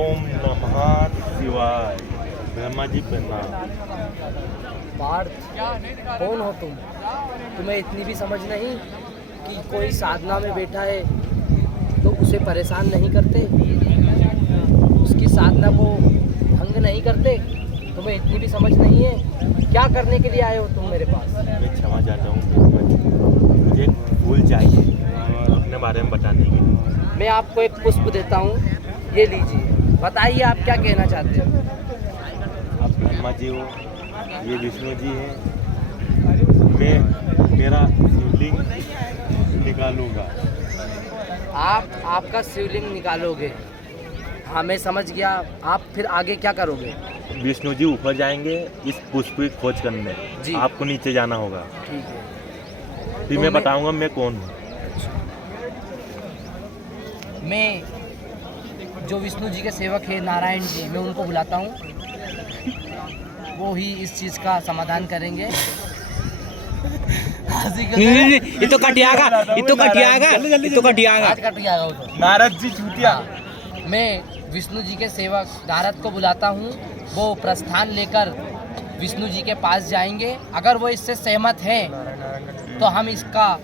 ओम नमः शिवाय। ब्रह्मा जी प्रणाम। पार्थ, कौन हो तुम? तुम्हें इतनी भी समझ नहीं कि कोई साधना में बैठा है तो उसे परेशान नहीं करते, उसकी साधना को भंग नहीं करते? तुम्हें इतनी भी समझ नहीं है? क्या करने के लिए आए हो तुम मेरे पास? मैं क्षमा चाहता हूँ ब्रह्मा जी, मुझे एक फूल चाहिए अपने बारे में बताने के लिए। मैं आपको एक पुष्प देता हूँ, ये लीजिए। बताइए आप क्या कहना चाहते हो? आप ब्रह्मा जी हो, ये विष्णु जी हैं। मैं मेरा शिवलिंग निकालूंगा। आप आपका शिवलिंग निकालोगे? हाँ, मैं समझ गया। आप फिर आगे क्या करोगे? विष्णु जी ऊपर जाएंगे इस पुष्प की खोज करने। जी। आपको नीचे जाना होगा। ठीक है। फिर तो मैं बताऊंगा मैं कौन हूँ। मैं जो विष्णु जी के सेवक हैं नारायण जी, मैं उनको बुलाता हूँ, वो ही इस चीज़ का समाधान करेंगे। ये तो कटियागा, ये तो कटियागा, ये तो कटियागा। आज कट गया वो तो। नारद जी चूतिया। मैं विष्णु जी के सेवक नारद को बुलाता हूँ, वो प्रस्थान लेकर विष्णु जी के पास जाएंगे। अगर वो इससे सहमत हैं तो हम इसका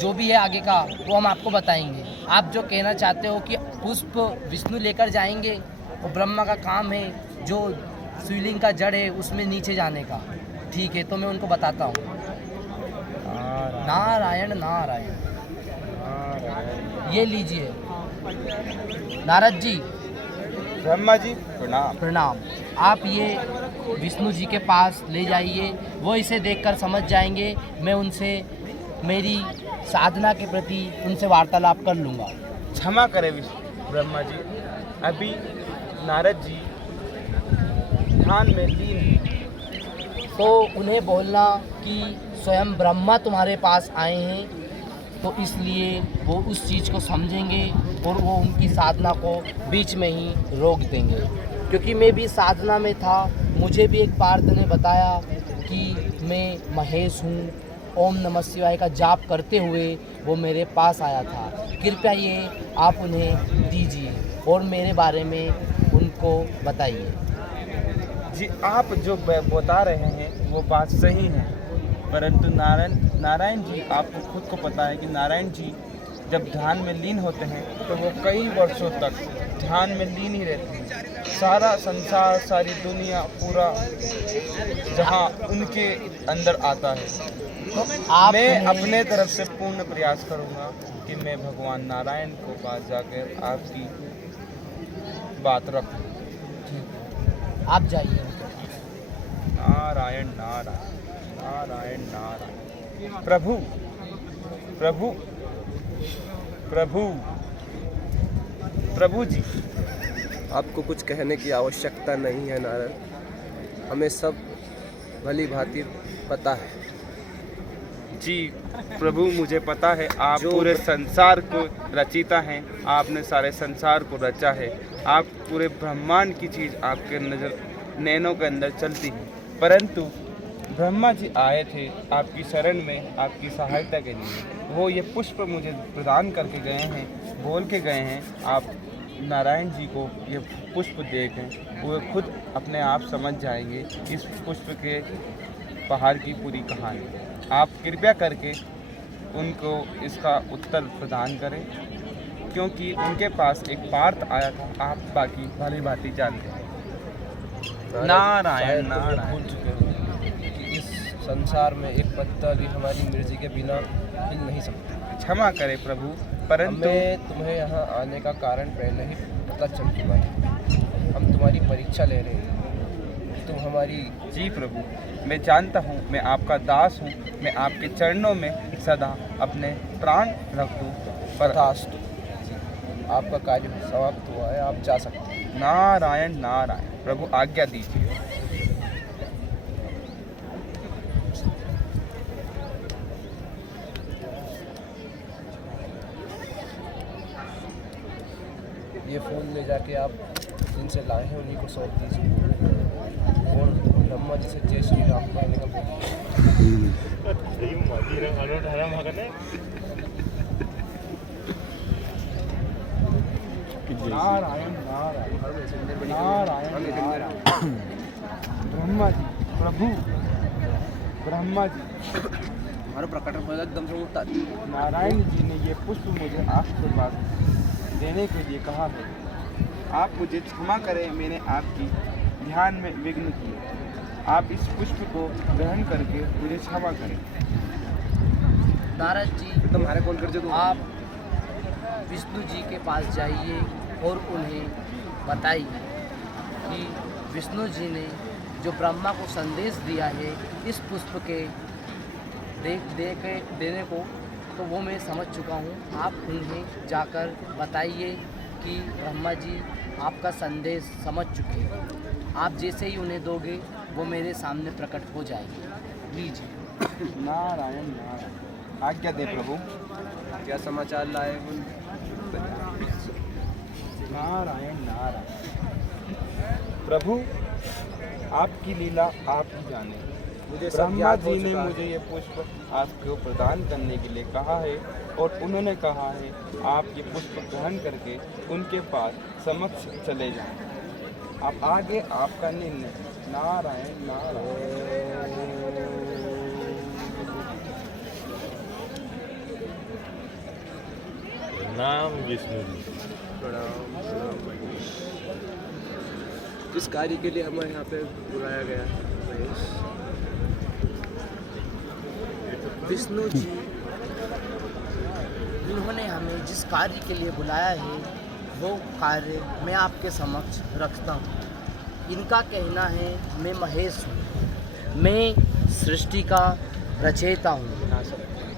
जो भी है आगे का वो हम आपको बताएंगे। आप जो कहना चाहते हो कि पुष्प विष्णु लेकर जाएंगे, वो ब्रह्मा का काम है, जो शिवलिंग का जड़ है उसमें नीचे जाने का। ठीक है, तो मैं उनको बताता हूँ। नारायण नारायण। ये लीजिए नारद जी, ब्रह्मा जी प्रणाम। प्रणाम। आप ये विष्णु जी के पास ले जाइए, वो इसे देखकर समझ जाएंगे। मैं उनसे मेरी साधना के प्रति उनसे वार्तालाप कर लूँगा। क्षमा करें ब्रह्मा जी, अभी नारद जी ध्यान में लीन हैं। तो उन्हें बोलना कि स्वयं ब्रह्मा तुम्हारे पास आए हैं, तो इसलिए वो उस चीज़ को समझेंगे और वो उनकी साधना को बीच में ही रोक देंगे। क्योंकि मैं भी साधना में था, मुझे भी एक पार्थ ने बताया कि मैं महेश हूँ, ओम नमः शिवाय का जाप करते हुए वो मेरे पास आया था। कृपया ये आप उन्हें दीजिए और मेरे बारे में उनको बताइए। जी, आप जो बता रहे हैं वो बात सही है, परंतु नारायण जी, आपको खुद को पता है कि नारायण जी जब ध्यान में लीन होते हैं तो वो कई वर्षों तक ध्यान में लीन ही रहते हैं। सारा संसार, सारी दुनिया, पूरा जहाँ उनके अंदर आता है। तो मैं अपने तरफ से पूर्ण प्रयास करूँगा कि मैं भगवान नारायण को पास जाकर आपकी बात रखूँ। आप जाइए। नारायण नारायण नारायण नारायण। प्रभु प्रभु प्रभु प्रभु जी, आपको कुछ कहने की आवश्यकता नहीं है नारद, हमें सब भली भांति पता है। जी प्रभु, मुझे पता है आप पूरे संसार को रचिता हैं, आपने सारे संसार को रचा है। आप पूरे ब्रह्मांड की चीज़ आपके नज़र नैनों के अंदर चलती है। परंतु ब्रह्मा जी आए थे आपकी शरण में, आपकी सहायता के लिए। वो ये पुष्प मुझे प्रदान करके गए हैं, बोल के गए हैं आप नारायण जी को ये पुष्प देखें, वो खुद अपने आप समझ जाएंगे इस पुष्प के पहाड़ की पूरी कहानी। आप कृपया करके उनको इसका उत्तर प्रदान करें, क्योंकि उनके पास एक पार्थ आया था, आप बाकी भली भांति जानते हैं। नारायण नारायण। भूल चुके हो कि इस संसार में एक पत्ता भी हमारी मर्जी के बिना हिल नहीं सकता। क्षमा करें प्रभु, परंतु हमें तुम्हें यहाँ आने का कारण पहले ही पता चल चुका है। हम तुम्हारी परीक्षा ले रहे हैं, तुम हमारी। जी प्रभु, मैं जानता हूँ, मैं आपका दास हूँ, मैं आपके चरणों में सदा अपने प्राण रख दूँ। तथास्तु, आपका कार्य समाप्त हुआ है, आप जा सकते हैं। नारायण नारायण। प्रभु आज्ञा दीजिए। ये फूल ले जाके आप जिनसे लाए हैं उन्हीं को सौंप दीजिए और ब्रह्मा जी से जय श्री राम कहने का बोलिए। नारायण नारायण नारायण नारायण ब्रह्मा जी प्रभु ब्रह्मा जी हमारा प्रकट होगा एकदम से उठता नारायण जी ने ये पुष्प मुझे आपके पास देने के लिए कहा है। आप मुझे क्षमा करें, मैंने आपकी ध्यान में विघ्न किए। आप इस पुष्प को ग्रहण करके मुझे क्षमा करें। नारद जी तुम्हारे कॉल कर दो आप विष्णु जी के पास जाइए और उन्हें बताइए कि विष्णु जी ने जो ब्रह्मा को संदेश दिया है इस पुष्प के देने को, तो वो मैं समझ चुका हूँ। आप उन्हें जाकर बताइए कि ब्रह्मा जी आपका संदेश समझ चुके हैं। आप जैसे ही उन्हें दोगे वो मेरे सामने प्रकट हो जाएंगे। लीजिए। नारायण नारायण आज्ञा दे प्रभु। क्या समाचार लाए उन नारायण नारायण प्रभु, आपकी लीला आप ही जाने। मुझे सब ब्रह्मा याद हो जी ने चुका है। मुझे ये पुष्प आपको प्रदान करने के लिए कहा है और उन्होंने कहा है आप ये पुष्प ग्रहण करके उनके पास समक्ष चले जाएं। आप आगे आपका निर्णय। नारायण नारायण नाम विष्णु जी। जिस कार्य के लिए हमें यहाँ पे बुलाया गया महेश, विष्णु जी इन्होंने हमें जिस कार्य के लिए बुलाया है वो कार्य मैं आपके समक्ष रखता हूँ। इनका कहना है मैं महेश हूँ, मैं सृष्टि का रचयिता हूँ,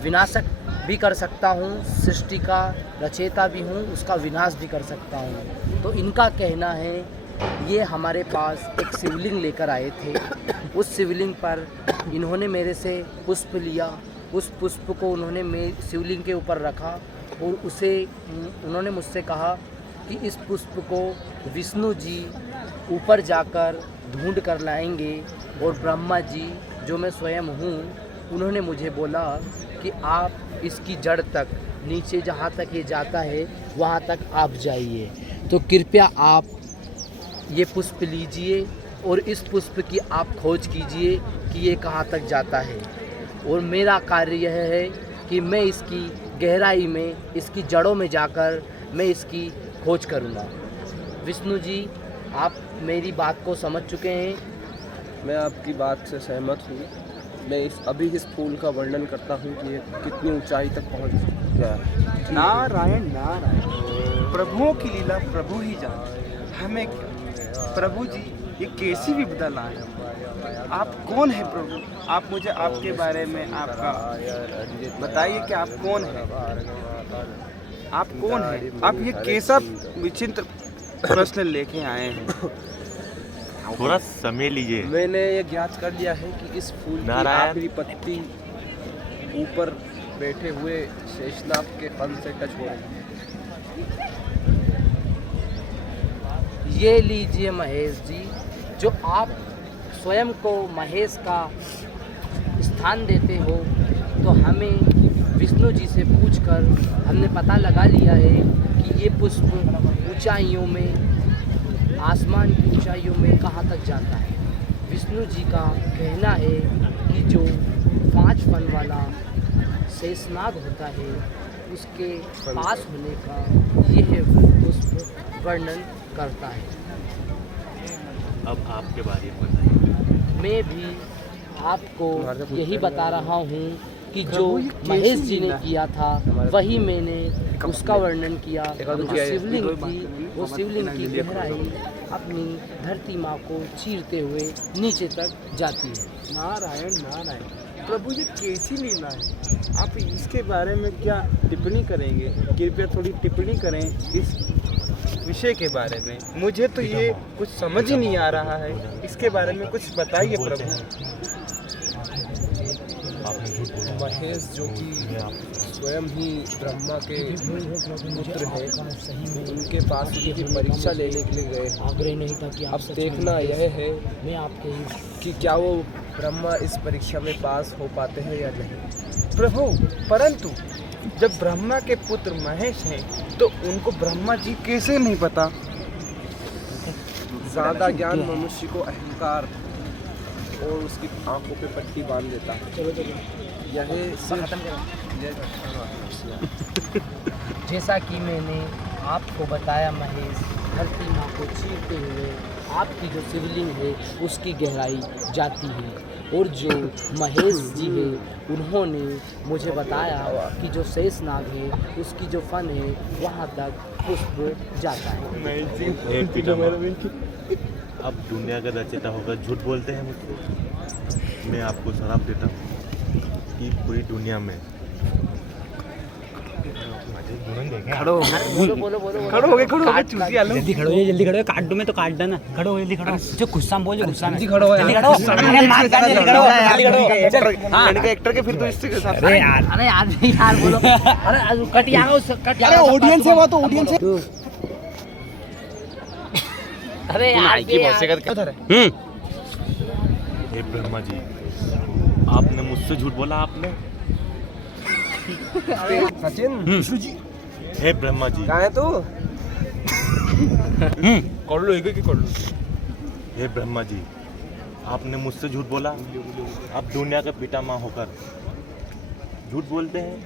विनाशक भी कर सकता हूँ, सृष्टि का रचयिता भी हूँ, उसका विनाश भी कर सकता हूँ। तो इनका कहना है ये हमारे पास एक शिवलिंग लेकर आए थे। उस शिवलिंग पर इन्होंने मेरे से पुष्प लिया, उस पुष्प को उन्होंने मेरे शिवलिंग के ऊपर रखा और उसे उन्होंने मुझसे कहा कि इस पुष्प को विष्णु जी ऊपर जाकर ढूंढ कर लाएंगे और ब्रह्मा जी जो मैं स्वयं हूँ उन्होंने मुझे बोला कि आप इसकी जड़ तक नीचे जहाँ तक ये जाता है वहाँ तक आप जाइए। तो कृपया आप ये पुष्प लीजिए और इस पुष्प की आप खोज कीजिए कि ये कहाँ तक जाता है। और मेरा कार्य यह है कि मैं इसकी गहराई में, इसकी जड़ों में जाकर मैं इसकी खोज करूँगा। विष्णु जी आप मेरी बात को समझ चुके हैं। मैं आपकी बात से सहमत हूँ। मैं अभी इस फूल का वर्णन करता हूँ कि ये कितनी ऊंचाई तक पहुँच गया है। नारायण नारायण प्रभुओं की लीला प्रभु ही जाने। हमें प्रभु जी ये कैसी विपदा लाए। आप कौन है प्रभु? आप मुझे आपके बारे में आपका बताइए कि आप कौन हैं? आप कौन हैं? आप ये कैसा विचित्र प्रश्न लेके आए हैं? थोड़ा समय लीजिए। मैंने ये ज्ञात कर लिया है कि इस फूल की नारायण। आखिरी पत्ती ऊपर बैठे हुए शेषनाग के फन से टच हो रही है। ये लीजिए महेश जी, जो आप स्वयं को महेश का स्थान देते हो, तो हमें विष्णु जी से पूछकर हमने पता लगा लिया है कि ये पुष्प ऊंचाइयों में, आसमान की ऊंचाइयों में कहाँ तक जाता है। विष्णु जी का कहना है कि जो 5 फन वाला शेषनाग होता है उसके पास होने का यह पुष्प वर्णन करता है। अब आपके बारे में बताइए। मैं भी आपको यही बता रहा हूँ कि जो महेश जी ने किया था वही मैंने उसका वर्णन किया। जो शिवलिंग थी वो शिवलिंग की गहराई अपनी धरती माँ को चीरते हुए नीचे तक जाती है। नारायण नारायण प्रभु ये कैसी लीला है? आप इसके बारे में क्या टिप्पणी करेंगे? कृपया थोड़ी टिप्पणी करें इस विषय के बारे में। मुझे तो ये कुछ समझ ही नहीं आ रहा है। इसके बारे में कुछ बताइए प्रभु। महेश जो कि स्वयं ही ब्रह्मा के पुत्र हैं, उनके पास उनकी परीक्षा लेने के लिए गए। आग्रह नहीं था कि अब देखना यह है मैं आपके कि क्या वो ब्रह्मा इस परीक्षा में पास हो पाते हैं या नहीं। प्रभु परंतु जब ब्रह्मा के पुत्र महेश हैं तो उनको ब्रह्मा जी कैसे नहीं पता? ज़्यादा ज्ञान मनुष्य को अहंकार और उसकी आंखों पे पट्टी बांध देता है। यह जैसा कि मैंने आपको बताया महेश, धरती माँ को चीरते हुए आपकी जो शिवलिंग है उसकी गहराई जाती है, और जो महेश जी है उन्होंने मुझे बताया कि जो शेषनाग है उसकी जो फन है वहाँ तक पुष्प जाता है। हे पितामह, अब दुनिया का रचयिता होकर झूठ बोलते हैं मुझसे। मैं आपको शराप देता हूँ कि पूरी दुनिया में खड़ो बोलो जल्दी खड़ो ये जल्दी खड़ो, काट दो मैं तो काट देना। खड़ो जल्दी खड़ो, जो गुस्सा में बोल, जो गुस्सा में जल्दी खड़ो, जल्दी खड़ो, अरे मार काट, जल्दी खड़ो, जल्दी खड़ो। हां लड़के एक्टर के फिर तो इससे के साथ अरे यार, अरे यार बोलो, अरे कट यहाँ उस कट यहाँ, अरे ऑडियंस है वो तो ऑडियंस है। अरे यार हे ब्रह्मा जी, आपने मुझसे झूठ बोला। आपने सचिन हे ब्रह्मा जी, कहाँ है तू? कर लो एक कर लो। हे ब्रह्मा जी, आपने मुझसे झूठ बोला। आप दुनिया के पितामह होकर झूठ बोलते हैं।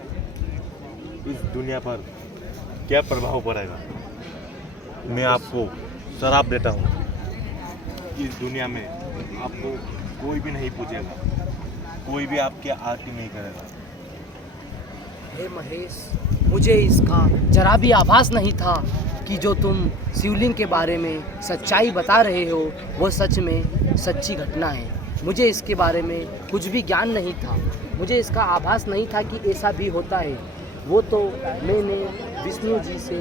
इस दुनिया पर क्या प्रभाव पड़ेगा? मैं आपको शराप देता हूँ, इस दुनिया में आपको कोई भी नहीं पूछेगा, कोई भी आपकी आरती नहीं करेगा। हे महेश, मुझे इसका जरा भी आभास नहीं था कि जो तुम शिवलिंग के बारे में सच्चाई बता रहे हो वो सच में सच्ची घटना है। मुझे इसके बारे में कुछ भी ज्ञान नहीं था, मुझे इसका आभास नहीं था कि ऐसा भी होता है। वो तो मैंने विष्णु जी से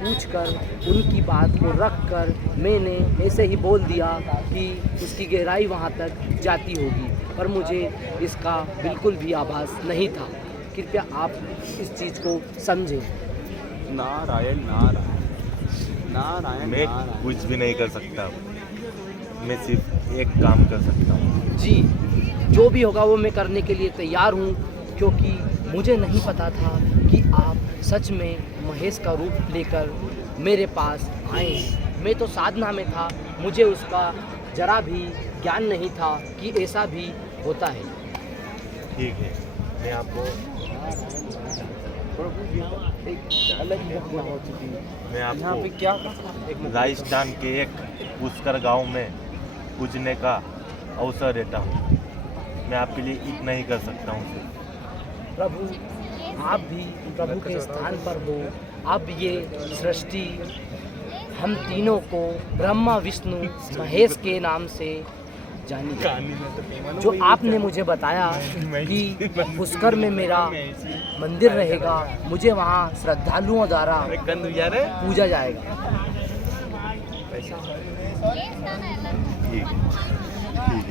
पूछकर उनकी बात को रख कर मैंने ऐसे ही बोल दिया कि उसकी गहराई वहाँ तक जाती होगी, पर मुझे इसका बिल्कुल भी आभास नहीं था। कृपया आप इस चीज़ को समझें। नारायण नारायण नारायण मैं नारायण। कुछ भी नहीं कर सकता, मैं सिर्फ एक काम कर सकता हूँ। जी, जो भी होगा वो मैं करने के लिए तैयार हूँ, क्योंकि मुझे नहीं पता था कि आप सच में महेश का रूप लेकर मेरे पास आए। मैं तो साधना में था, मुझे उसका जरा भी ज्ञान नहीं था कि ऐसा भी होता है। ठीक है, मैं आपको अलग ही घटना हो चुकी है। मैं यहाँ पे आपको क्या राजस्थान के एक पुष्कर गांव में पूजने का अवसर देता हूँ। मैं आपके लिए इतना ही कर सकता हूँ सिर्फ। प्रभु, आप भी प्रभु के स्थान पर हो। अब ये सृष्टि हम तीनों को ब्रह्मा विष्णु महेश के नाम से जानी। जो आपने मुझे बताया कि पुष्कर में मेरा मंदिर रहेगा, मुझे वहाँ श्रद्धालुओं द्वारा पूजा जाएगा। ठीक है, ठीक है।